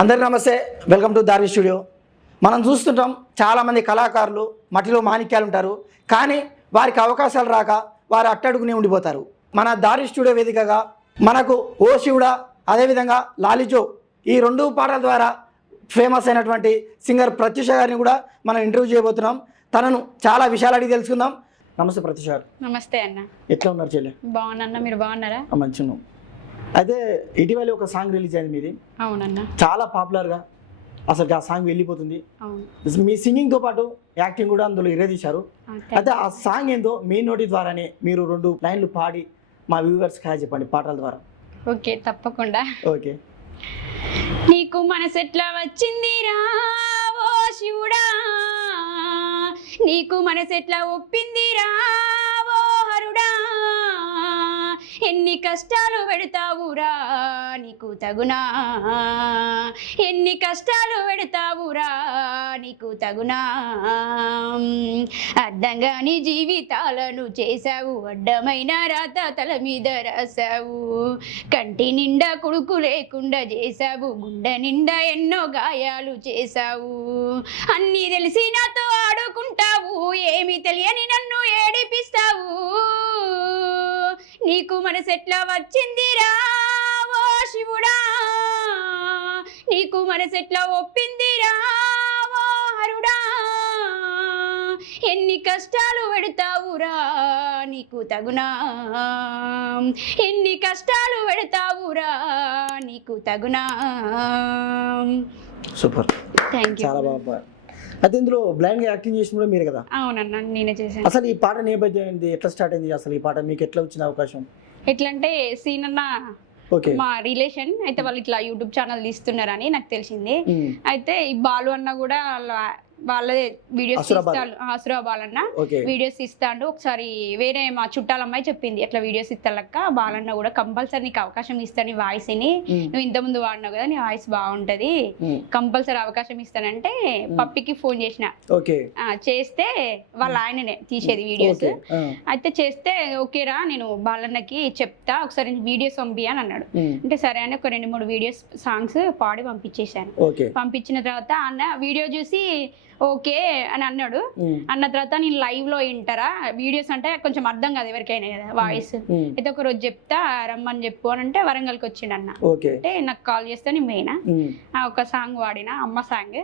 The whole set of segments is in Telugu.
అందరి నమస్తే. వెల్కమ్ టు దారి స్టూడియో మనం చూస్తుంటాం చాలామంది కళాకారులు మట్టిలో మాణిక్యాలు ఉంటారు కానీ వారికి అవకాశాలు రాక వారు అట్టడుగునే ఉండిపోతారు. మన దారి స్టూడియో వేదికగా మనకు ఓ శివుడా అదేవిధంగా లాలిజో ఈ రెండు పాటల ద్వారా ఫేమస్ అయినటువంటి సింగర్ ప్రత్యూష గారిని కూడా మనం ఇంటర్వ్యూ చేయబోతున్నాం. తనను చాలా విషయాలు అడిగి తెలుసుకుందాం. నమస్తే ప్రత్యూష గారు. నమస్తే అన్న. ఎట్లా ఉన్నారు చెల్లె? బాగున్నా మీరు బాగున్నారా? మంచిగా అయితే ఇటీవల ఒక సాంగ్ రిలీజ్ అయింది మీది. అవునన్న. చాలా పాపులర్గా అసలు ఆ సాంగ్ వెళ్ళిపోతుంది. మీ సింగింగ్తో పాటు యాక్టింగ్ కూడా అందులో ఇరదీశారు అయితే ఆ సాంగ్ ఏందో మీ నోటి ద్వారానే మీరు రెండు లైన్లు పాడి మా వ్యూవర్స్ హాయ్ చెప్పండి పాటల ద్వారా. ఓకే తప్పకుండా. ఓకే. నీకు మనసెట్లా వచ్చిందిరా ఓ శివుడా? నీకు మనసెట్లా ఒప్పిందిరా? ఎన్ని కష్టాలు పెడతావురా నీకు తగునా? ఎన్ని కష్టాలు పెడతావురా నీకు తగునా? అర్థంగాని జీవితాలను చేశావు అడ్డమైన రాత తల మీద రాసావు కంటి నిండా కొడుకు లేకుండా చేశావు గుండె నిండా ఎన్నో గాయాలు చేశావు. అన్నీ తెలిసి నాతో ఆడుకుంటావు ఏమి తెలియని నన్ను ఏడిపిస్తావు. నీకు మనసెట్లా వచ్చిందిరా? ఓ శివుడా! నీకు మనసెట్లా ఒప్పిందిరా? ఓ హరుడా! ఎన్ని కష్టాలు పెడతావురా నీకు తగునా? ఎన్ని కష్టాలు పెడతావురా నీకు తగునా? సూపర్. థ్యాంక్ యూ చాలా పాడారు. అయితే ఇందులో బ్లైండ్గా యాక్టింగ్ చేసిన కూడా మీరు కదా? అవునన్నా నేనే చేశాను. అసలు ఈ పాట నేపథ్యం ఎట్లా స్టార్ట్ అయింది అసలు ఈ పాట? మీకు ఎట్లా వచ్చిన అవకాశం? ఎట్లంటే సీన్ అన్న ఓకే. మా రిలేషన్ అయితే వాళ్ళు ఇట్లా యూట్యూబ్ ఛానల్ తీస్తున్నారని నాకు తెలిసింది. అయితే ఈ బాలు అన్న కూడా వాళ్ళ- వాళ్ళదే వీడియోస్ అసురా బాలన్న ఓకే. వీడియోస్ ఇస్తాడు ఒకసారి వేరే మా చుట్టాల అమ్మాయి చెప్పింది. అట్లా వీడియోస్ ఇస్తాలక్క? బాలన్న కూడా కంపల్సరీ నీకు అవకాశం ఇస్తాను నీ వాయిస్ని. నువ్వు ఇంతకుముందు వాడినావు కదా నీ వాయిస్ బాగుంటది. కంపల్సరీ అవకాశం ఇస్తానంటే పప్పికి ఫోన్ చేసిన. చేస్తే వాళ్ళ ఆయననే తీసేది వీడియోస్ అయితే చేస్తే ఓకేరా నేను బాలన్నకి చెప్తా ఒకసారి వీడియోస్ పంపి అని అన్నాడు. అంటే సరే అని ఒక రెండు మూడు వీడియోస్ సాంగ్స్ పాడి పంపించేశాను. పంపించిన తర్వాత అన్న వీడియో చూసి ఓకే అని అన్నాడు. అన్న తర్వాత నేను లైవ్లో వింటారా వీడియోస్ అంటే కొంచెం అర్థం కాదు ఎవరికైనా కదా వాయిస్ అయితే ఒక రోజు చెప్తా రమ్మని చెప్పు అని అంటే వరంగల్కి వచ్చిండు అన్న ఓకే. అంటే నాకు కాల్ చేస్తే నేను ఆ ఒక సాంగ్ వాడిన అమ్మ సాంగ్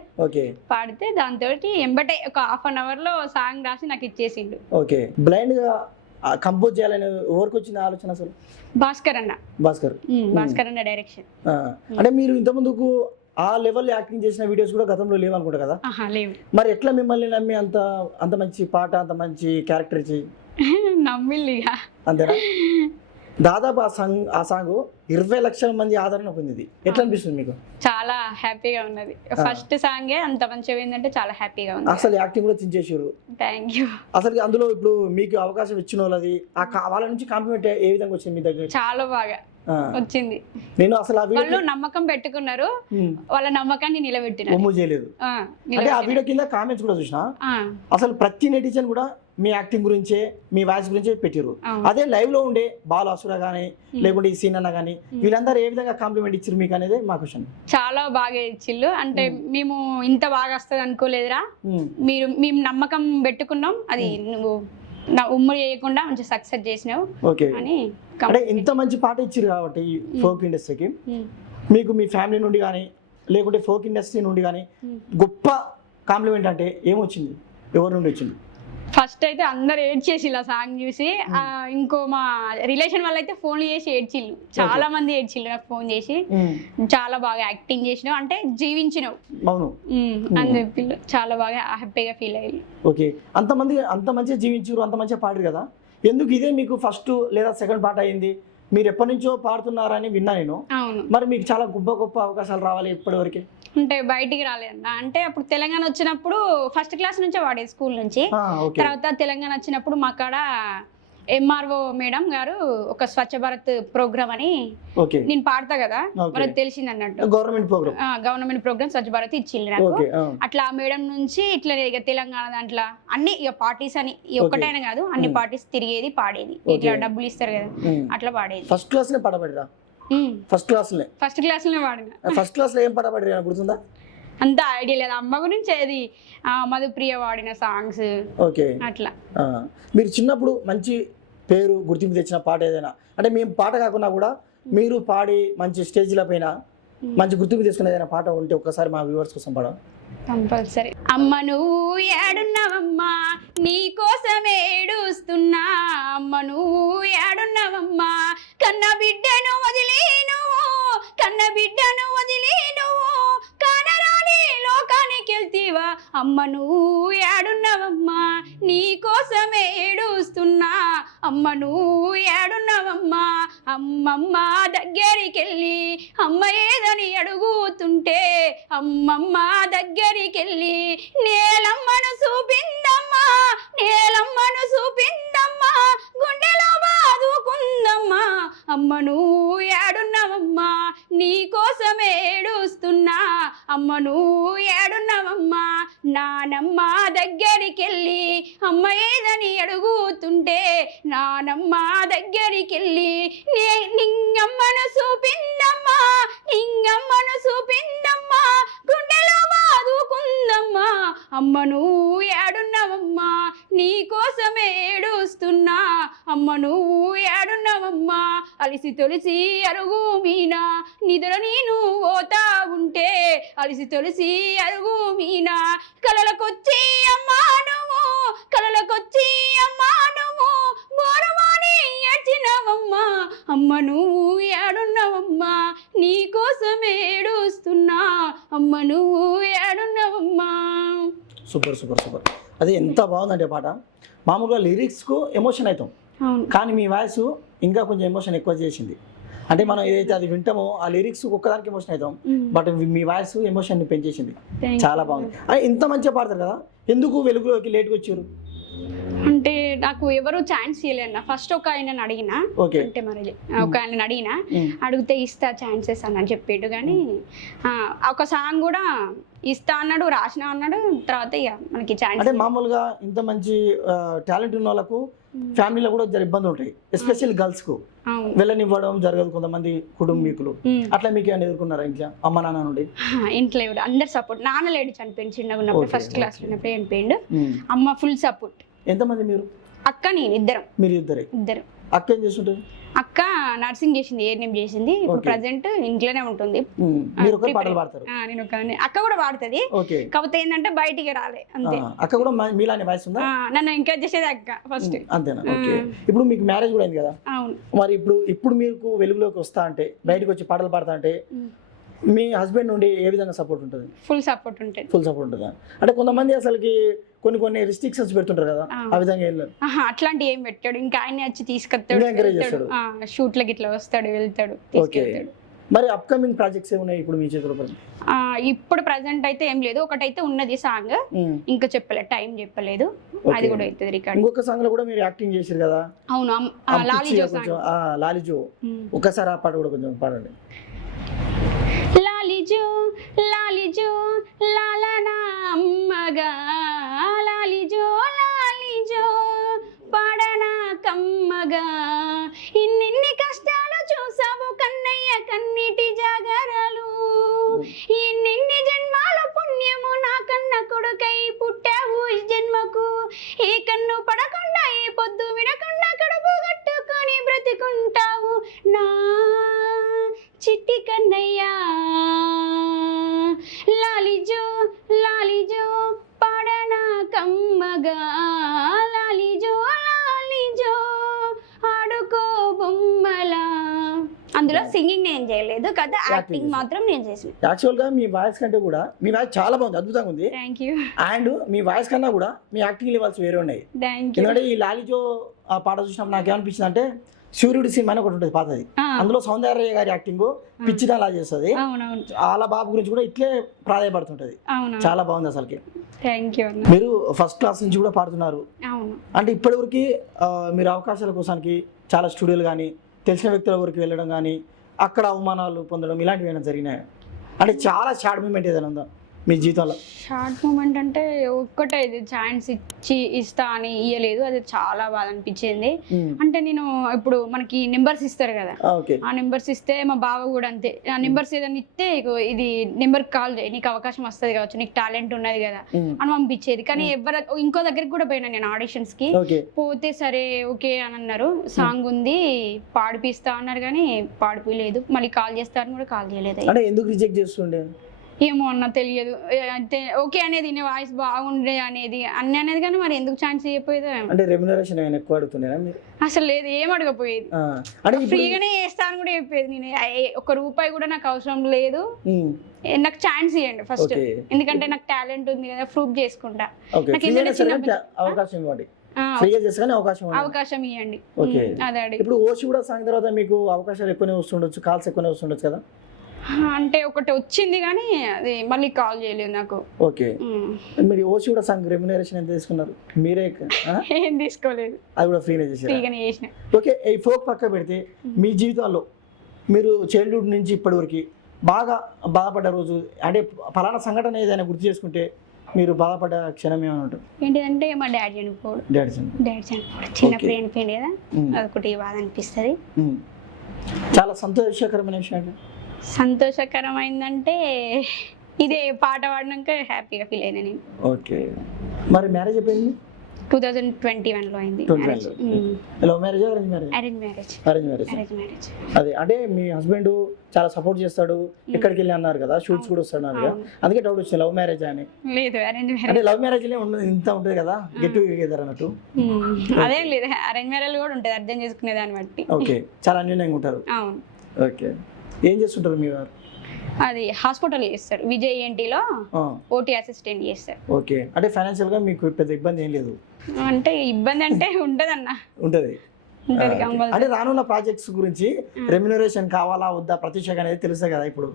పాడితే దాంతో ఎంబటే ఒక హాఫ్ అన్ అవర్లో సాంగ్ రాసి నాకు ఇచ్చేసిండు. ఓకే. బ్లైండ్గా కంపోజ్ చేయాలని ఎవరికి వచ్చింది ఆలోచన అసలు? భాస్కర్ అన్న. భాస్కర్. భాస్కర్ అన్న డైరెక్షన్ అంటే మీరు ఇంతకుముందుకు ఆ లెవెల్ యాక్టింగ్ చేసిన వీడియోస్ కూడా గతంలో లేవనుకుంటా కదా? మరి ఎట్లా మిమ్మల్ని నమ్మి అంత అంత మంచి పాట అంత మంచి క్యారెక్టర్ ఇచ్చి నమ్మిల్లు అంతేనా? దాదాపు ఆ సాంగ్ ఆ సాంగ్ ఇరవై లక్షల మంది ఆదరణ పొందింది. ఎట్లా అనిపిస్తుంది మీకు? చాలా హ్యాపీగా ఉన్నది. ఫస్ట్ సాంగే అంత మంచిగా ఏంటంటే చాలా హ్యాపీగా ఉంది. అసలు యాక్టింగ్ కూడా చించేసారు థ్యాంక్ యూ అసలు అందులో ఇప్పుడు మీకు అవకాశం ఇచ్చిన వాళ్ళది ఆ వాళ్ళ నుంచి కాంప్లిమెంట్ ఏ విధంగా వచ్చింది మీ దగ్గర చాలా బాగా. వచ్చింది. నేను అసలు వాళ్ళు నమ్మకం పెట్టుకున్నారు. వాళ్ళ నమ్మకాన్ని నిలబెట్టిన ఒమ్ము చేయలేదు. ఆ, అంటే ఆ. వీడియో కింద కామెంట్స్ కూడా చూసిన అసలు ప్రతి నెటిజన్ కూడా మీ యాక్టింగ్ గురించే మీ వాయిస్ గురించే పెట్టారు. అదే లైవ్లో ఉండే బాలు అసుర కానీ లేకుంటే ఈ సీన్ అన్న కానీ వీళ్ళందరూ ఏ విధంగా కాంప్లిమెంట్ ఇచ్చారు మీకు అనేది మా క్వశ్చన్ చాలా బాగా ఇచ్చిళ్ళు. అంటే మేము ఇంత బాగా వస్తుంది అనుకోలేదురా. మీరు మేము నమ్మకం పెట్టుకున్నాం. అది నువ్వు నా ఉమ్మడి చేయకుండా మంచి సక్సెస్ చేసినావు ఓకే. అని అంటే ఇంత మంచి పాట ఇచ్చారు కాబట్టి ఈ ఫోక్ ఇండస్ట్రీకి ఉమ్, మీకు మీ ఫ్యామిలీ నుండి కానీ లేకుంటే ఫోక్ ఇండస్ట్రీ నుండి కానీ ఉమ్. గొప్ప కాంప్లిమెంట్ అంటే ఏమొచ్చింది? ఎవరి నుండి వచ్చింది? ఫస్ట్ అయితే అందరు ఏడ్చేసిల్లు ఆ సాంగ్ చూసి. ఆ, ఇంకో మా రిలేషన్ వాళ్ళు అయితే ఫోన్ చేసి ఏడ్చిల్లు. చాలా మంది ఏడ్చిల్లు నాకు ఫోన్ చేసి. చాలా బాగా యాక్టింగ్ చేసినావు. అంటే జీవించినావు. అవును. ఉమ్, అని చెప్పిల్లు. చాలా బాగా హ్యాపీగా ఫీల్ అయ్యారు ఓకే. అంతమంది అంత మంచిగా జీవించారు అంత మంచిగా పాడారు కదా? ఎందుకు ఇదే మీకు ఫస్ట్ లేదా సెకండ్ పాట అయింది? మీరు ఎప్పటి నుంచో పాడుతున్నారని విన్నా నేను. అవును. మరి మీకు చాలా గొప్ప గొప్ప అవకాశాలు రావాలి ఇప్పటివరకు? అంటే బయటికి రాలేదన్న. అంటే అప్పుడు తెలంగాణ వచ్చినప్పుడు ఫస్ట్ క్లాస్ నుంచే వాడేది స్కూల్ నుంచి. తర్వాత తెలంగాణ వచ్చినప్పుడు మా కాడ ఎంఆర్ఓ మేడం గారు ఒక స్వచ్ఛ భారత్ ప్రోగ్రామ్ అని నేను పాడతా కదా. వాళ్ళకి తెలిసింది అన్నట్టు. Government program. Government program Swachh Bharat ఇచ్చింది నాకు. అట్లా మేడం నుంచి ఇట్లా ఇక తెలంగాణ దాంట్లో అన్ని ఇక పార్టీస్ అని ఈ ఒక్కటైనా కాదు అన్ని పార్టీస్ తిరిగేది పాడేది. ఇట్లా డబ్బులు ఇస్తారు కదా. అట్లా పాడేది. ఫస్ట్ క్లాస్ పాడబడిరా? ఫస్ట్ క్లాస్లోనే ఫస్ట్ క్లాస్లోనే వాడిన ఫస్ట్ ఏం ఏమైనా గుర్తుందా? అంత ఐడియా లేదు. అమ్మ గురించి అది మధుప్రియ వాడిన సాంగ్స్ ఓకే. అట్లా. మీరు చిన్నప్పుడు మంచి పేరు గుర్తింపు తెచ్చిన పాట ఏదైనా. అంటే మేము పాట కాకుండా కూడా మీరు పాడి మంచి స్టేజ్ల పైన మంచి గుర్తింపు తీసుకునే ఏదైనా పాట ఉంటే ఒక్కసారి మా వ్యూవర్స్ కోసం పాడ. కంపల్సరీ. అమ్మ నువ్వు ఏడున్నావమ్మా నీ కోసం ఏడుస్తున్నా. అమ్మ నువ్వు ఏడున్నావమ్మా కన్న బిడ్డను వదిలి నువ్వు కన్న బిడ్డను వదిలి నువ్వు కానరాని లోకానికి అమ్మ నువ్వు ఏడున్నవమ్మా నీ కోసమే ఏడుస్తున్నా. అమ్మ నువ్వు ఏడున్నవమ్మా అమ్మమ్మ దగ్గరికెళ్ళి అమ్మ ఏదని అడుగుతుంటే అమ్మమ్మ దగ్గరికెళ్ళి నేలమ్మను చూపిందమ్మా నేలమ్మను చూపిందమ్మా గుండెలో చదువుకుందమ్మా. అమ్మను నువ్వు ఏడున్నావమ్మా. నీ కోసం ఏడుస్తున్నా అమ్మ నువ్వు ఏడున్నావమ్మా. నానమ్మ దగ్గరికెళ్ళి అమ్మ ఏదని అడుగుతుంటే నానమ్మ దగ్గరికెళ్ళి నే నింగమ్మను చూపిందమ్మా నింగమ్మను చూపిందమ్మా గుండెలో బాదుకుందమ్మా అమ్మ నువ్వు నీ కోసమే ఏడుస్తున్నా అమ్మ నువ్వు అలిసి తొలిసి అరుగు మీనా నిద్ర నేను పోతా ఉంటే అలిసి తొలిసి అరుగు మీనా కలలకొచ్చి అమ్మా నువ్వు కలలకొచ్చి అమ్మా నువ్వు బోరమాని ఏడ్చినవమ్మా. అమ్మ నువ్వు ఏడున్నావమ్మా నీ కోసం ఏడుస్తున్నా. అమ్మ నువ్వు ఏడున్నావమ్మా. Super super super. అది ఎంత బాగుందంటే పాట. మామూలుగా లిరిక్స్కు ఎమోషన్ అవుతాం. అవును. కానీ మీ వాయిస్ ఇంకా కొంచెం ఎమోషన్ ఎక్కువ చేసింది. అంటే మనం ఏదైతే అది వింటామో ఆ లిరిక్స్ ఒక్కదానికి ఎమోషన్ అవుతాం. బట్ మీ వాయిస్ ఎమోషన్ పెంచేసింది. చాలా. బాగుంది. అరే, ఇంత మంచిగా పాడతారు కదా? ఎందుకు వెలుగులోకి లేట్గా వచ్చారు? అంటే నాకు ఎవరు ఛాన్స్ ఇవ్వలేరు ఫస్ట్ ఒక ఆయనని అడిగిన. అంటే మరి ఒక ఆయనని అడిగిన. అడిగితే ఇస్తా ఛాన్సెస్ అని చెప్పిండు కానీ ఒక సాంగ్ కూడా ఇస్తా అన్నాడు రాసిన అన్నాడు తర్వాత ఇక మనకి ఛాన్స్ అంటే మామూలుగా ఇంత మంచి టాలెంట్ ఉన్న వాళ్ళకు ఫ్యామిలీలో కూడా జర ఇబ్బందులు ఉంటాయి. ఎస్పెషల్ గర్ల్స్కు వెళ్ళనివ్వడం జరగదు కొంతమంది కుటుంబీకులు. అట్లా మీకు ఏమైనా ఎదుర్కొన్నారా ఇంట్లో? అమ్మ నాన్న నుండి? ఇంట్లో ఎవరు? అందరు సపోర్ట్ నాన్న లేడు చనిపోయింది చిన్నగా ఉన్నప్పుడు ఫస్ట్ క్లాస్ ఉన్నప్పుడు చనిపోయిండు. అమ్మ ఫుల్ సపోర్ట్ ఎంతమంది మీరు? అక్క నేను ఇద్దరం. మీరు ఇద్దరే? ఇద్దరు. అక్క ఏం చేస్తుంటారు అక్క నర్సింగ్ చేసింది ఏఎన్ఎం చేసింది. ఇప్పుడు. ప్రజెంట్ ఇంట్లోనే ఉంటుంది. నేను ఒక అక్క కూడా వాడుతుంది కాకపోతే ఏంటంటే బయటికి రాలే అంతే. అక్క కూడా మీలానే వాయిస్ ఉందా? నన్ను ఎంకరేజ్ చేసేది అక్క ఫస్ట్ అంతేనా? ఇప్పుడు మీకు మ్యారేజ్ కూడా అయింది కదా? అవును. మరి ఇప్పుడు ఇప్పుడు మీకు వెలుగులోకి వస్తా అంటే బయటకు వచ్చి పాటలు పాడతా అంటే. మీ హస్బెండ్ నుండి ఏ విధంగా సపోర్ట్ ఉంటుంది? ఫుల్ సపోర్ట్ ఉంటుంది. ఫుల్ సపోర్ట్ ఉంటుందా? అంటే కొంతమంది అసలుకి కొన్ని కొన్ని రిస్ట్రిక్షన్స్ పెడుతుంటారు కదా ఆ. విధంగా వెళ్ళారు అట్లాంటి ఏం పెట్టాడు. ఇంకా ఆయన వచ్చి వెళ్తాడు. షూట్లకి ఇట్లా వస్తాడు వెళ్తాడు ఓకే. తీసుకెళ్తాడు మరి అప్కమింగ్ ప్రాజెక్ట్స్ ఏమున్నాయి ఇప్పుడు మీ చేతిలో ఇప్పుడు ప్రజెంట్ అయితే ఏం లేదు. ఒకటైతే ఉన్నది సాంగ్ ఇంకా చెప్పలేదు టైం చెప్పలేదు. అది కూడా అవుతుంది రికార్డ్ ఇంకొక సాంగ్లో కూడా మీరు యాక్టింగ్ చేశారు కదా? అవును లాలిజో ఉమ్. ఒక్కసారి ఆ పాట కూడా కొంచెం పాడండి. లాలిజో లాలిజో లాలనా అమ్మగా లాలిజో లాలిజో పడనా కమ్మగా ఇన్నిన్ని కష్టాలు చూసావు కన్నయ్య కన్నిటి జాగరాలు. ఇన్నిన్ని జన్మాల పుణ్యము నా కన్న కొడుకై పుట్టావు ఈ జన్మకు. ఏ కన్ను పడకుండా ఏ పొద్దు వినకుండా కడుపు కట్టుకొని బ్రతికుంటావు నా చిట్టి కన్నయ్యా. సింగింగ్ నేను చేయలేదు కదా యాక్టింగ్. మాత్రం నేను చేసిన యాక్చువల్గా మీ వాయిస్ కంటే కూడా మీ వాయిస్ చాలా బాగుంది అద్భుతంగా ఉంది. థ్యాంక్ యూ అండ్ మీ వాయిస్ కన్నా కూడా మీ యాక్టింగ్ లెవెల్స్ వేరే ఉన్నాయి. థ్యాంక్ యూ ఎందుకంటే ఈ లాలిజో ఆ పాట చూసినప్పుడు నాకు ఏమనిపించింది అంటే సూర్యుడి సినిమా అని ఒకటి ఉంటుంది పాతది. అందులో సౌందర్య గారి యాక్టింగ్ పిచ్చిదా అలా చేస్తుంది. వాళ్ళ బాబు గురించి కూడా ఇట్లే ప్రాధాయపడుతుంటది. చాలా బాగుంది అసలుకి. మీరు ఫస్ట్ క్లాస్ నుంచి కూడా పాడుతున్నారు. అంటే ఇప్పటివరకు మీరు అవకాశాల కోసానికి చాలా స్టూడియోలు కానీ తెలిసిన వ్యక్తుల వరకు వెళ్ళడం కానీ అక్కడ అవమానాలు పొందడం ఇలాంటివి ఏమైనా జరిగినాయి? అంటే చాలా షార్ట్ మూమెంట్ ఏదైనా ఉందా? మీ జీవితంలో షార్ట్ మూమెంట్ అంటే ఒక్కటే ఇది ఛాన్స్ ఇచ్చి ఇస్తా అని ఇయ్యలేదు. అది చాలా బాధ అనిపించింది. అంటే నేను ఇప్పుడు మనకి నెంబర్స్ ఇస్తారు కదా. ఆ, నెంబర్స్ ఇస్తే మా బావ కూడా అంతే. ఆ నెంబర్స్ ఏదైనా ఇస్తే ఇది నెంబర్ కాల్ చేయి. నీకు అవకాశం వస్తుంది కావచ్చు నీకు టాలెంట్ ఉన్నది కదా. అని పంపించేది. కానీ ఎవరు ఇంకో దగ్గరికి కూడా పోయినా నేను ఆడిషన్స్కి పోతే సరే ఓకే అని అన్నారు. సాంగ్ ఉంది పాడిపిస్తా అన్నారు కానీ పాడిపోలేదు మళ్ళీ కాల్ చేస్తా అని కూడా కాల్ చేయలేదు. అంటే ఎందుకు రిజెక్ట్ చేస్తుండే? ఏమో అన్న తెలియదు. అంటే ఓకే అనేది నీ వాయిస్ బాగుండే అనేది అన్ని అనేది కానీ మరి ఎందుకు ఛాన్స్ ఇవ్వకపోయేదో ఏమో. అంటే రెమ్యునరేషన్ ఏమైనా ఎక్కువ అడుగుతున్నారా మీరు? అసలు లేదు ఏం అడగపోయేది. ఫ్రీగానే చేస్తాను కూడా చెప్పేది నేను. ఒక రూపాయి కూడా నాకు అవసరం లేదు. నాకు ఛాన్స్ ఇవ్వండి ఫస్ట్. ఎందుకంటే నాకు టాలెంట్ ఉంది కదా ప్రూవ్ చేసుకుంటా. నాకు అవకాశం ఇవ్వండి. ఆ, ఫ్రీగా చేసుకొని అవకాశం ఇవ్వండి. అవకాశం ఇవ్వండి ఓకే. అదే ఇప్పుడు ఓసి కూడా సాంగ్ తర్వాత మీకు అవకాశాలు ఎక్కువనే వస్తుండొచ్చు కాల్స్ ఎక్కువనే వస్తుండొచ్చు కదా? అంటే ఒకటి వచ్చింది కానీ అది మళ్ళీ కాల్ చేయలేదు నాకు. ఓకే. మీరు ఓసి కూడా సాంగ్ రెమ్యునరేషన్ ఎంత తీసుకున్నారు? మీరే? ఏం తీసుకోలేదు. అది కూడా ఫ్రీనే చేశారు? ఫ్రీగానే చేసిన. ఓకే ఈ ఫోక్ పక్క పెడితే మీ జీవితంలో మీరు చైల్డ్హుడ్ నుంచి ఇప్పటివరకు బాగా బాధపడ్డ రోజు అంటే ఫలానా సంఘటన ఏదైనా గుర్తు చేసుకుంటే మీరు బాధపడ్డ క్షణం ఏమైనా ఉంటుంది? ఏంటిదంటే మా డాడీ చనిపోడు. డాడీ సంఘటన. డాడీ చనిపోడు. చిన్న Okay. ఫ్రెండ్ పోయింది కదా అదొకటి బాధ అనిపిస్తుంది. చాలా సంతోషకరమైన విషయం సంతోషకరమైందంటే ఇదే పాట పాడినాక హ్యాపీగా ఫీల్ అయినా నేను. ఓకే. మరి మ్యారేజ్ అయిపోయింది? టూ థౌజండ్ ట్వంటీ వన్లో అయింది twenty marriage. Love marriage arrange marriage arrange marriage arrange marriage arrange marriage అదే అంటే మీ హస్బెండ్ చాలా సపోర్ట్ చేస్తాడు ఎక్కడికి వెళ్ళి అన్నారు కదా షూట్స్ కూడా వస్తాడు అన్నారు. అందుకే డౌట్ వచ్చింది లవ్ మ్యారేజ్ అని. లేదు అరేంజ్ అంటే మ్యారేజ్ లవ్ మ్యారేజ్ ఉండదు ఇంత ఉంటుంది కదా గెట్ టుగెదర్ అన్నట్టు. అదేం లేదు అరేంజ్ మ్యారేజ్ కూడా ఉంటుంది అర్థం చేసుకునే దాన్ని బట్టి. ఓకే చాలా అన్యోన్యంగా ఉంటారు. అవును. ఓకే ఏం చేస్తుంటారు మీ వారు? అది హాస్పిటల్ చేస్తారు. విజయ్ ఆ, ఓటీ అసిస్టెంట్ చేస్తారు. ఓకే. అంటే ఫైనాన్షియల్గా మీకు పెద్ద ఇబ్బంది ఏం లేదు? అంటే ఇబ్బంది అంటే ఉంటదన్న ఉంటుంది. ఉంటది అంటే రానున్న ప్రాజెక్ట్స్ గురించి రెమ్యునరేషన్ కావాలా వద్దా ప్రతిషేక అనేది తెలుస్తుంది కదా ఇప్పుడు?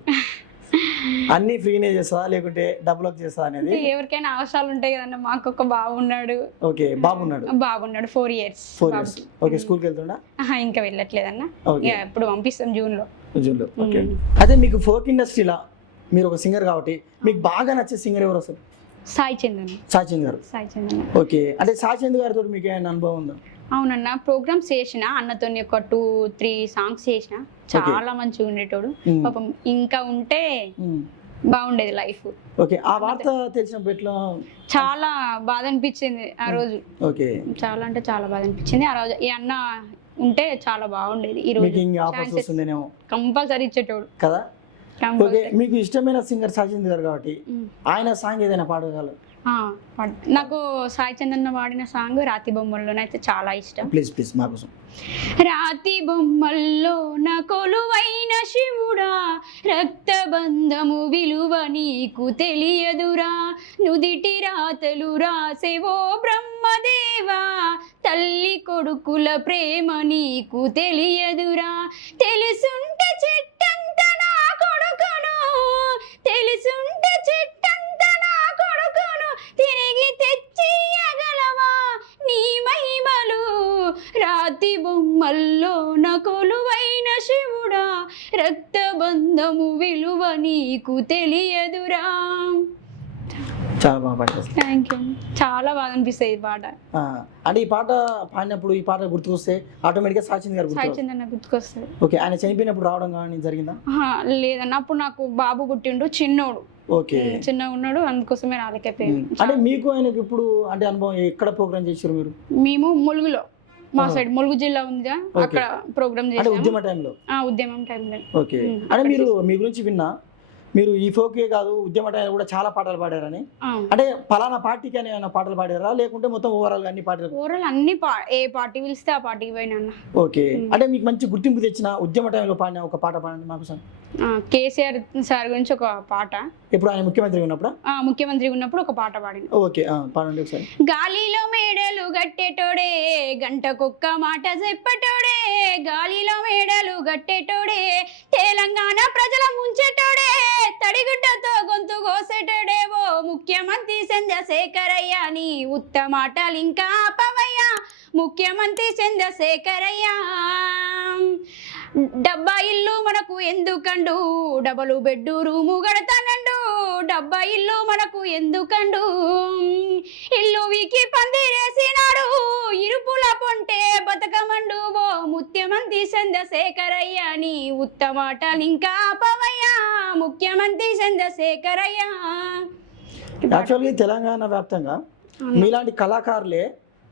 అన్ని ఫ్రీనే చేస్తుందా లేకుంటే డబ్బులకు చేస్తుందా అనేది? ఎవరికైనా అవసరాలు ఉంటాయి కదన్న. మాకు ఒక బాగున్నాడు ఓకే. బాబున్నాడు బాగున్నాడు four years four years okay. స్కూల్కి వెళ్తుండా? ఇంకా వెళ్ళట్లేదన్న. ఇప్పుడు పంపిస్తాం జూన్లో జూన్లో ఓకే. అదే మీకు ఫోక్ ఇండస్ట్రీలో మీరు ఒక సింగర్ కాబట్టి మీకు బాగా నచ్చే సింగర్ ఎవరు అసలు? సాయి చందన్. సాచంద్ గారు. సాయి చందన్ ఓకే. అంటే సాచంద్ గారితో మీకు ఏమైనా అనుభవం ఉందా? అవునన్న ప్రోగ్రామ్స్ చేసిన అన్నతో ఒక టూ త్రీ సాంగ్స్ చేసిన చాలా మంచిగా ఉండేటోడు. పాపం ఇంకా ఉంటే. బాగుండేది లైఫ్. ఓకే. ఆ వార్త తెలిసినప్పుడు ఎట్లా? చాలా బాధ అనిపించింది ఆ రోజు. ఓకే. చాలా అంటే చాలా బాధ అనిపించింది. ఆ రోజు ఈ అన్న ఉంటే చాలా బాగుండేది. ఈ రోజు కంపల్సరీ ఇచ్చేటోడు. కదా? ఓకే మీకు ఇష్టమైన సింగర్ సాచంద్ గారు కాబట్టి ఆయన సాంగ్ ఏదైనా పాడగలరు? నాకు సాయి చందన్న పాడిన సాంగ్ రాతి బొమ్మల్లోనైతే చాలా ఇష్టం. ప్లీజ్ ప్లీజ్ మా కోసం. రాతి బొమ్మల్లో నా కొలువైన శివుడా రక్తబంధము విలువ నీకు తెలియదురా. నుదిటి రాతలు రాసేవో బ్రహ్మదేవా తల్లి కొడుకుల ప్రేమ నీకు తెలియదురా. తెలుసుంటే చెట్టంత నా కొడుకును తెలుసుంటే రాతి బొమ్మల్లో నా కొలువైన శివుడా రక్తబంధము విలువ నీకు తెలియదురా. చాలా బాగా పాడారు. థ్యాంక్ యూ చాలా బాగా అనిపిస్తుంది ఈ పాట. అంటే ఈ పాట పాడినప్పుడు ఈ పాట గుర్తుకొస్తే ఆటోమేటిక్గా సాచంద్ గారు గుర్తు చందన్న గుర్తుకొస్తుంది. ఓకే ఆయన చనిపోయినప్పుడు రావడం కానీ జరిగిందా? లేదన్న అప్పుడు నాకు బాబు పుట్టిండు చిన్నోడు. ఓకే చిన్నగా ఉన్నాడు అందుకోసమే రాలేకపోయింది అంటే మీకు ఆయనకి ఇప్పుడు అంటే అనుభవం ఎక్కడ ప్రోగ్రామ్ చేశారు మీరు? మేము ములుగులో. మా సైడ్ ములుగు జిల్లా ఉందిగా అక్కడ ప్రోగ్రామ్ చేసాము ఉద్యమ టైంలో? ఓకే. అంటే మీరు మీ గురించి విన్నా మీరు ఈ ఫోకే కాదు ఉద్యమ టైంలో కూడా చాలా పాటలు పాడారని. అంటే పలానా పార్టీకి అని ఏమైనా పాటలు పాడారా? లేకుంటే మొత్తం ఓవరాల్ అన్ని పాటలు? ఓవరాల్ అన్ని ఏ పార్టీ పిలిస్తే ఆ పార్టీకి పోయినా ఓకే. అంటే మీకు మంచి గుర్తింపు తెచ్చిన ఉద్యమ టైంలో పాడిన ఒక పాట పాడండి మాకు సార్. కేసీఆర్ సార్ గురించి ఒక పాట. ఇప్పుడు ఆయన ముఖ్యమంత్రి ఉన్నప్పుడు? ఆ, ముఖ్యమంత్రి ఉన్నప్పుడు ఒక పాట పాడింది. ఓకే పాడండి ఒకసారి. గాలిలో మేడలు గట్టెటోడే గంటకొక్క మాట చెప్పటోడే. గాలిలో మేడలు గట్టెటోడే తెలంగాణ ప్రజల ముంచెటోడే. తడిగుడ్డతో గొంతు కోసేటడేవో ముఖ్యమంత్రి చంద్రశేఖరయ్య. నీ ఉత్తమాటలు ఇంకా ఆపవయ్యా. ముఖ్యమంత్రి చంద్రశేఖరయ్య. డబ్బా ఇల్లు మనకు ఎందుకండు? డబలు బెడ్ రూము గడతానండు డబ్బా ఇల్లు మనకు ఎందుకండు? ఇల్లు వీకి పందిరేసినాడు. ఇరుపుల పొంటే బతకమండు ఓ ముత్యమంత్రి చంద్రశేఖరయ్య. నీ ఉత్తమాటలు ఇంకా ఆపవయ్యా. ముఖ్యమంత్రి చంద్రశేఖరయ్య. యాక్చువల్గా తెలంగాణ వ్యాప్తంగా మీలాంటి కళాకారులే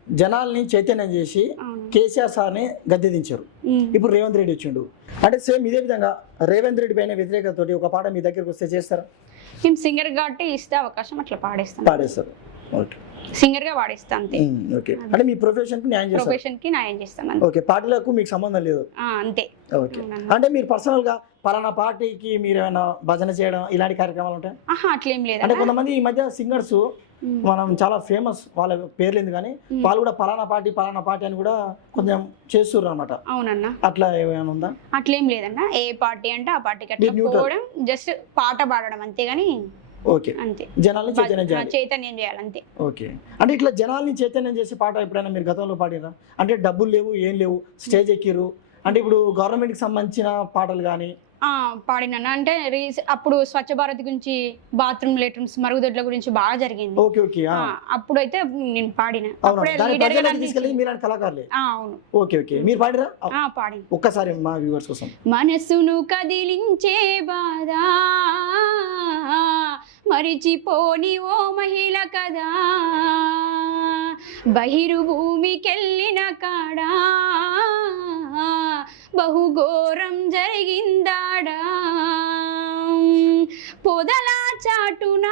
జనాల్ని చైతన్యం చేసి. కేసీఆర్ సార్ని గద్దె దించారు. ఉమ్. ఇప్పుడు రేవంత్ రెడ్డి వచ్చిండు. అంటే సేమ్ ఇదే విధంగా రేవంత్ రెడ్డి పైన వ్యతిరేకతతోటి ఒక పాట మీ దగ్గరకు వస్తే చేస్తారా? మేము సింగర్ కాబట్టి ఇస్తే అవకాశం అట్లా పాడేస్తాం. పాడేస్తారు. ఓకే. సింగర్గా పాడేస్తాం అంతే. ఓకే. అంటే మీ న్యాయం ప్రొఫెషన్కి న్యాయం చేస్తాం అంతే. ఓకే. పార్టీలకు మీకు సంబంధం లేదు. అంతే. ఓకే. అంటే మీరు పర్సనల్గా పలానా పార్టీకి మీరు ఏమైనా భజన చేయడం ఇలాంటి కార్యక్రమాలు ఉంటాయి? అట్లేం అంటే లేదా కొంతమంది ఈ మధ్య సింగర్స్ మనం చాలా ఫేమస్ వాళ్ళ పేర్లు ఎందుకు కానీ వాళ్ళు కూడా పలానా పార్టీ పలానా పార్టీ అని కూడా కొంచెం చేస్తుర్రు అనమాట అవునన్నా. అట్లా ఏమైనా ఉందా? అట్లేం లేదన్నా. ఏ పార్టీ అంటే ఆ పార్టీకి అట్లా. పోవడం జస్ట్ పాట పాడడం అంతేగాని ఓకే. అంతే. జనాల్ని చైతన్యం చేయాలి. చైతన్యం చేయాలి అంతే. ఓకే. అంటే ఇట్లా జనాల్ని చైతన్యం చేసే పాట ఎప్పుడైనా మీరు గతంలో పాడిరా అంటే డబ్బులు లేవు ఏం లేవు స్టేజ్ ఎక్కిర్రు. అంటే ఇప్పుడు గవర్నమెంట్కి సంబంధించిన పాటలు కానీ ఆ పాడినా అంటే రీస్ అప్పుడు స్వచ్ఛ భారత్ గురించి బాత్రూమ్ లెట్రూమ్స్ మరుగుదొడ్ల గురించి బాగా జరిగింది. ఓకే ఓకే ఆ, అప్పుడైతే నేను పాడిన. అవును అప్పుడే దాని leader గా ప్రజలకు నన్ను తీసుకెళ్ళి మీరు కళాకారులే. ఆ, అవును. Okay okay. మీరు పాడిరా? ఆ పాడిన. ఒక్కసారి మా వ్యూవర్స్ కోసం. మనసును కదిలించే బాధ మరిచిపోని ఓ మహిళ కదా. బహిరు భూమికెళ్ళిన కాడా. బహుఘోరం జరిగిందాడా. పొదలా చాటున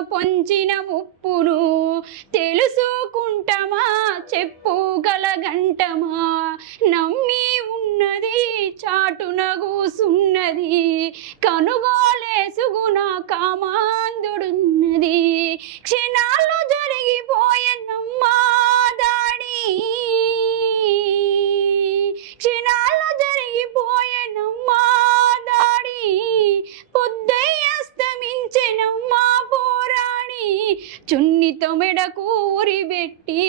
పొంచిన ముప్పును తెలుసుకుంటమా చెప్పుగలగంటమా నమ్మి ఉన్నది చాటున కూసున్నది కనుగోలేసుగున కామాందుడున్నది క్షణాల్లో జరిగిపోయనమ్మా చున్నితో మెడకు పెట్టి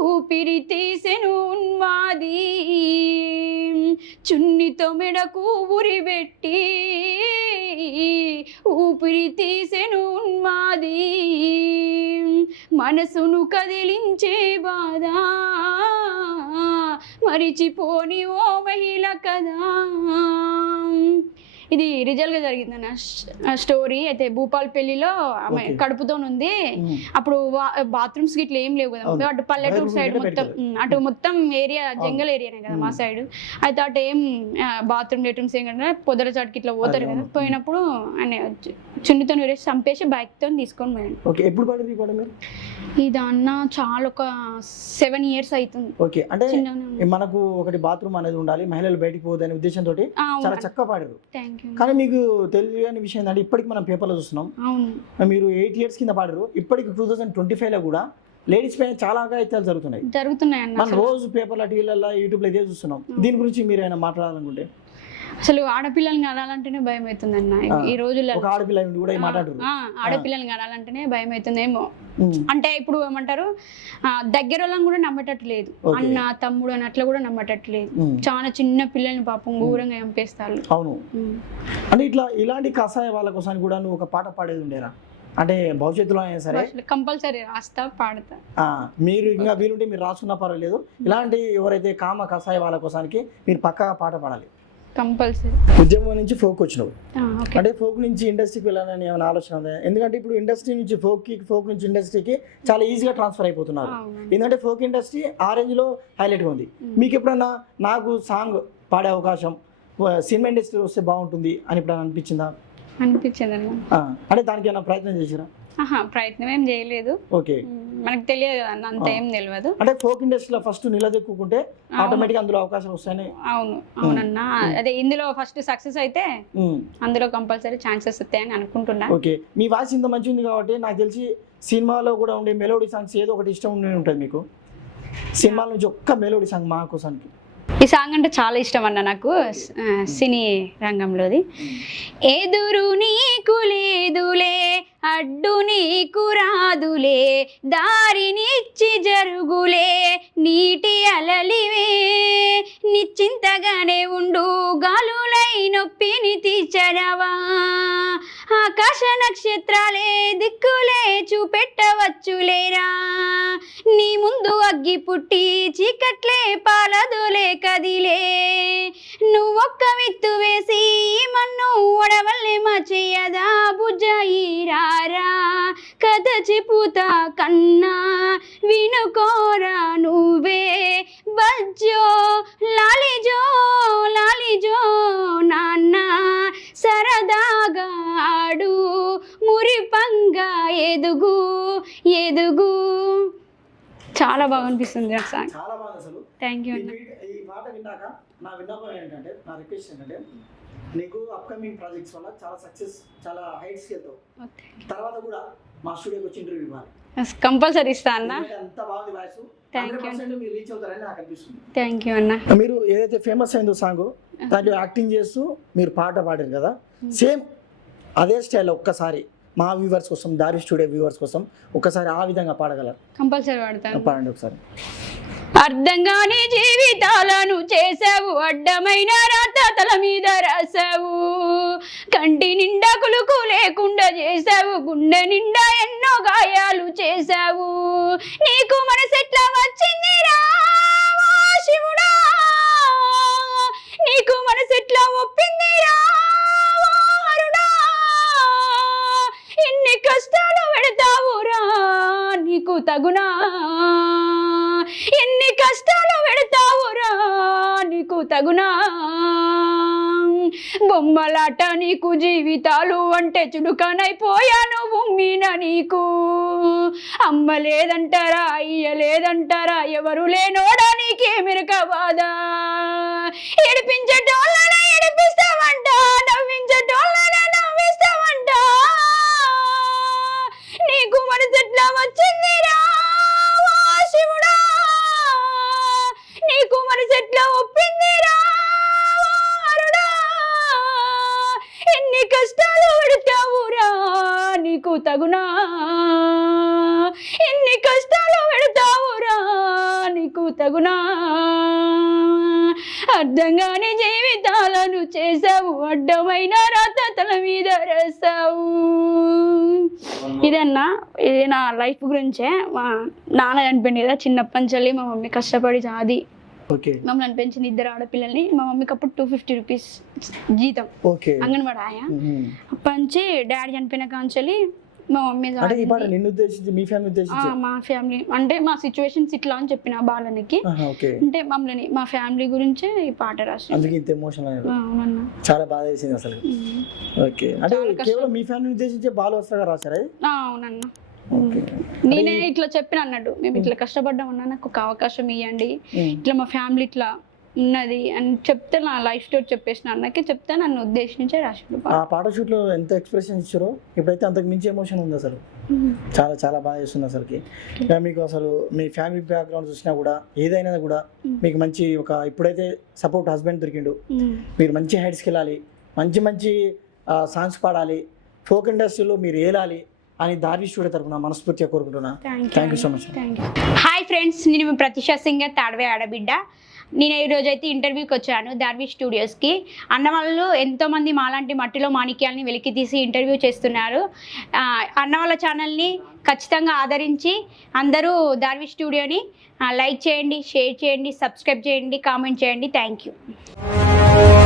ఊపిరి తీసెను ఉన్మాది. చున్నితో మెడకు పెట్టి ఊపిరి తీసెను ఉన్మాది. మనసును కదిలించే బాధ మరిచిపోని ఓ మహిళ కదా. ఇది రిజల్గా జరిగిందన్న స్టోరీ. అయితే భూపాల్పల్లిలో ఆమె Okay. కడుపుతో ఉంది ఉమ్. అప్పుడు బాత్రూమ్స్ గిట్ల ఏం లేవు కదా. అటు పల్లెటూరు సైడ్ మొత్తం అటు మొత్తం ఏరియా జంగల్ ఏరియానే కదా మా. సైడ్. అయితే అటు ఏం బాత్రూమ్ లెట్రూమ్స్ ఏం కదా పొదల చాటుకి ఇట్లా పోతారు కదా. పోయినప్పుడు ఆయన చున్నితో వేసి చంపేసి bike తో తీసుకొని పోయాడు. ఇది అన్న చాలా ఒక సెవెన్ ఇయర్స్ అవుతుంది ఓకే. అంటే. మనకు ఒకటి బాత్రూమ్ అనేది ఉండాలి మహిళలు బయటికి పోదనే ఉద్దేశంతో చాలా చక్కగా పాడారు. థ్యాంక్ కానీ మీకు తెలియని విషయం ఏంటంటే ఇప్పటికి మనం పేపర్లో చూస్తున్నాం. మీరు ఎయిట్ ఇయర్స్ కింద పాడారు. ఇప్పటికి టూ థౌసండ్ ట్వంటీ ఫైవ్లో కూడా లేడీస్ పైన చాలా అఘాయిత్యాలు జరుగుతున్నాయి. జరుగుతున్నాయి మనం. రోజు పేపర్ల టీవీలలో యూట్యూబ్లో ఇదే చూస్తున్నాం. దీని గురించి మీరు ఏమైనా మాట్లాడాలనుకుంటే? అసలు ఆడపిల్లల్ని కనాలంటేనే భయం అవుతుంది అన్న. ఈ రోజుల్లో ఆడపిల్లల్ని కనాలంటేనే భయం అవుతుందేమో. అంటే ఇప్పుడు ఏమంటారు దగ్గర వాళ్ళని కూడా నమ్మేటట్టు లేదు. అన్న తమ్ముడు అని అట్లా కూడా నమ్మేటట్టు లేదు. చాలా చిన్న పిల్లల్ని పాపం ఘోరంగా చంపేస్తారు. అవును. అంటే ఇట్లా ఇలాంటి కషాయ వాళ్ళ కోసం కూడా నువ్వు ఒక పాట పాడేది ఉండేరా? అంటే భవిష్యత్తులో అయినా సరే. కంపల్సరీ రాస్తా పాడతా. మీరు ఇంకా వీలుంటే మీరు రాసుకున్నా పర్వాలేదు. ఇలాంటి ఎవరైతే కామ కషాయ వాళ్ళ కోసానికి మీరు పక్కా పాట పాడాలి. కంపల్సరీ. ఉద్యమం నుంచి ఫోక్ వచ్చినావు. అంటే ఫోక్ నుంచి ఇండస్ట్రీకి వెళ్ళాలని ఏమైనా ఆలోచన ఉందా? ఎందుకంటే ఇప్పుడు ఇండస్ట్రీ నుంచి ఫోక్కి ఫోక్ నుంచి ఇండస్ట్రీకి చాలా ఈజీగా ట్రాన్స్ఫర్ అయిపోతున్నారు. ఎందుకంటే ఫోక్ ఇండస్ట్రీ ఆ రేంజ్లో హైలైట్గా ఉంది. మీకు ఎప్పుడన్నా నాకు సాంగ్ పాడే అవకాశం సినిమా ఇండస్ట్రీ వస్తే బాగుంటుంది అని ఎప్పుడైనా అనిపించిందా? అనిపించింది అన్న ఆ, అంటే దానికి ఏమైనా ప్రయత్నం చేసిరా ప్రయత్నం ఏం చేయలేదు. ఓకే. మనకు తెలియదు అంత ఏం తెలియదు. అంటే ఫోక్ ఇండస్ట్రీలో ఫస్ట్ నిలదొక్కుంటే అవును. ఆటోమేటిక్గా అందులో అవకాశాలు వస్తాయని. అవును అవునన్నా. అదే ఇందులో ఫస్ట్ సక్సెస్ అయితే అందులో కంపల్సరీ ఛాన్సెస్ వస్తాయని అనుకుంటున్నా. ఓకే. మీ వాయిస్ ఇంత మంచిగా ఉంది కాబట్టి నాకు తెలిసి సినిమాలో కూడా ఉండే మెలోడీ సాంగ్స్ ఏదో ఒకటి ఇష్టం ఉండి ఉంటుంది మీకు. సినిమాల నుంచి ఒక్క మెలోడీ సాంగ్ మా కోసానికి. ఈ సాంగ్ అంటే చాలా ఇష్టం అన్న నాకు సినీ రంగంలోది. ఎదురు నీకు లేదులే అడ్డు నీకు రాదులే దారినిచ్చి జరుగులే నీటి అలలివే. నిశ్చింతగానే ఉండు గాలులై నొప్పిని తీర్చడవా ఆకాశ నక్షత్రాలే దిక్కులే చూపెట్టవచ్చులేరా? నీ ముందు అగ్గి పుట్టి చీకట్లే పాలదులే కదిలే. నువ్వొక్క విత్తు వేసి మన్ను ఒడవల్లే మా చెయ్యదా బుజయిరారా కథ చెప్పుతా కన్నా వినుకోరా నువ్వే. బజ్జో బాగా అనిపిస్తుంది నాకు సాంగ్ చాలా బాగుంది అసలు. థ్యాంక్ యూ అన్న. వీడి- ఈ పాట విన్నాక నా విన్నపం ఏంటంటే నా రిక్వెస్ట్ ఏంటంటే నీకు అప్కమింగ్ ప్రాజెక్ట్స్ వల్ల చాలా సక్సెస్ చాలా హైట్స్కి వెళ్తావు. తర్వాత కూడా మా స్టూడియోకి వచ్చి ఇంటర్వ్యూ ఇవ్వాలి. కంపల్సరీ ఇస్తా అన్న. అంత బాగుంది వాయిస్ Thank you. మీరు రీచ్ అవుతారని నాకు అనిపిస్తుంది. థ్యాంక్ యూ అన్న. మీరు ఏదైతే ఫేమస్ అయిందో సాంగ్ దాంట్లో యాక్టింగ్ చేస్తూ మీరు పాట పాడారు కదా? సేమ్ అదే స్టైల్ ఒక్కసారి. మా వ్యూవర్స్ కోసం దారి స్టూడియో వ్యూవర్స్ కోసం ఒక్కసారి ఆ విధంగా పాడగలరు? కంపల్సరీ వాడతాను పాడండి ఒకసారి. అర్థంగానే జీవితాలను చేసావు అడ్డమైన రాత తల మీద రాసావు కంటి నిండా కులుకు లేకుండా చేసావు గుండె నిండా ఎన్నో గాయాలు చేసావు నీకు మనసెట్లా వచ్చింది రా శివుడా? నీకు మనసెట్లా ఒప్పింది రా? కష్టాలు పెడతావురా నీకు తగునా. ఎన్ని కష్టాలు పెడతావురా నీకు తగునా. బొమ్మలాట నీకు జీవితాలు అంటే చుడుకనైపోయాను ఉమ్మిన నీకు. అమ్మ లేదంటారా అయ్య లేదంటారా ఎవరు లేనోడా నీకేమిరక బాధ. ఇది నా లైఫ్ గురించే మా నాన్న చనిపోయింది కదా చిన్నప్పటి నుంచి మా మమ్మీ కష్టపడి చాది మమ్మల్ని పెంచిన ఇద్దరు ఆడపిల్లల్ని. మా మమ్మీకి అప్పుడు టూ ఫిఫ్టీ రూపీస్ జీతం. ఓకే. అంగన్వాడి ఆయా. అప్పటి నుంచి డాడీ చనిపోయిన కాంచెలి మా మమ్మీ మీ ఫ్యామిలీ మా ఫ్యామిలీ. అంటే మా సిచ్యువేషన్స్ ఇట్లా అని చెప్పిన బాలనికి. అంటే మమ్మల్ని మా ఫ్యామిలీ గురించే ఈ పాట రాసి అందుకే ఇంత ఎమోషనల్ అయ్యారు అవునన్నా. చాలా బాధ వేసింది అసలు. ఉమ్. ఓకే. అంటే చాలా కష్టం. కేవలం మీ ఫ్యామిలీ ఉద్దేశించి బాలు వస్త్రగా రాశారా ఇది? ఆ, అవునన్నా. నేనే ఇట్లా చెప్పిన అన్నట్టు మేము ఇట్లా కష్టపడ్డాం అన్నా నాకు ఒక అవకాశం ఇవ్వండి. ఇట్లా మా ఫ్యామిలీ ఇట్లా ఉన్నది అని చెప్తే నా లైఫ్ స్టోరీ చెప్పేసిన అన్నకి చెప్తే నన్ను ఉద్దేశించే రాసిండు ఆ పాట షూట్లో ఎంత ఎక్స్ప్రెషన్ ఇచ్చారో ఇప్పుడైతే అంతకు మించి ఎమోషన్ ఉంది అసలు. చాలా చాలా బాగా చేస్తుంది అసలుకి. మీకు అసలు మీ ఫ్యామిలీ బ్యాక్గ్రౌండ్ చూసినా కూడా ఏదైనా కూడా మీకు మంచి ఒక ఇప్పుడైతే సపోర్ట్ హస్బెండ్ దొరికిండు. మీరు మంచి హైట్స్కి వెళ్ళాలి మంచి మంచి సాంగ్స్ పాడాలి ఫోక్ ఇండస్ట్రీలో మీరు ఏలాలి అని దారి స్టూడియో తరపున మనస్ఫూర్తిగా కోరుకుంటున్నా. Thank you so much hi friends నేను మీ ప్రతిషా సింగర్ తాడవే ఆడబిడ్డ. నేను ఈరోజు అయితే ఇంటర్వ్యూకి వచ్చాను దార్వి స్టూడియోస్కి అన్న వాళ్ళు ఎంతోమంది మాలాంటి మట్టిలో మాణిక్యాలని వెలికి తీసి ఇంటర్వ్యూ చేస్తున్నారు. ఆ, అన్న వాళ్ళ ఛానల్ని ఖచ్చితంగా ఆదరించి అందరూ దార్వి స్టూడియోని లైక్ చేయండి షేర్ చేయండి సబ్స్క్రైబ్ చేయండి కామెంట్ చేయండి. Thank you